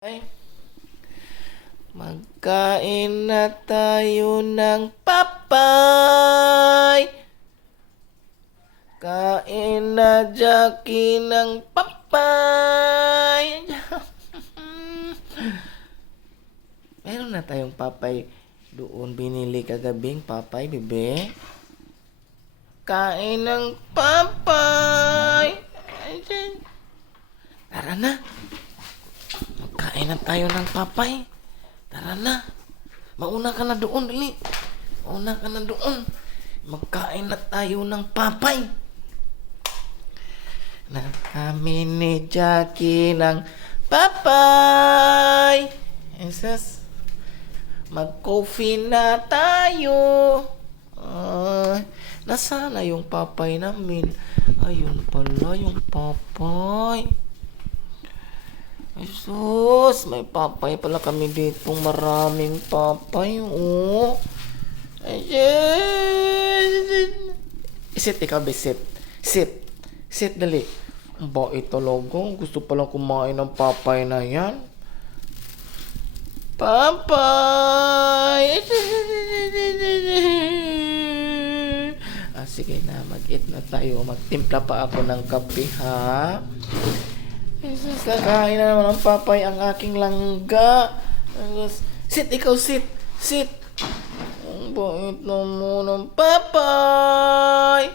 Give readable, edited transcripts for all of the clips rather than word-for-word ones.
Ay, magkain na tayo ng papay. Kain na Jackie ng papay. Meron na tayong papay doon. Binili kagabing papay, bebe. Kain ng papay. Tara na. Kain na tayo ng papay. Tara na. Mauna ka na doon, dali. Mauna ka na doon. Magkain na tayo ng papay. Na kami ni Jackie ng papay. Jesus. Mag-coffee na tayo. Nasaan na yung papay namin? Ayun pala yung papay. Jesus, may papay pala kami dito. Maraming papay, oh. Sit, ikaw, be, sit. Sit. Sit, dali. Ang bait talaga. Gusto palang kumain ng papay na yan. Papay! Sige na, mag-eat na tayo. Magtimpla pa ako ng kape, ha? Jesus, kakain na naman ng papay ang aking langga. Sit, ikaw, sit. Sit. Ang bait naman ng papay.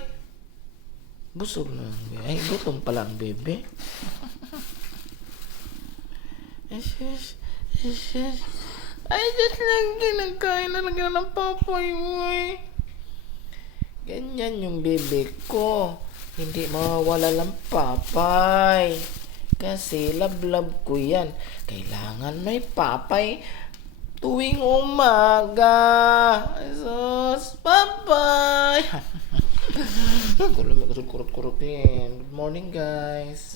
Busog na. Ay, gutom pa lang, bebe. Jesus. Ay, just lang ginagkain na lang ng papay, uy. Ganyan yung bebe ko. Hindi mawawala lang papay. Kasi love ko yan. Kailangan may papay tuwing umaga. Jesus, papay. Kurot-kurotin. Good morning, guys.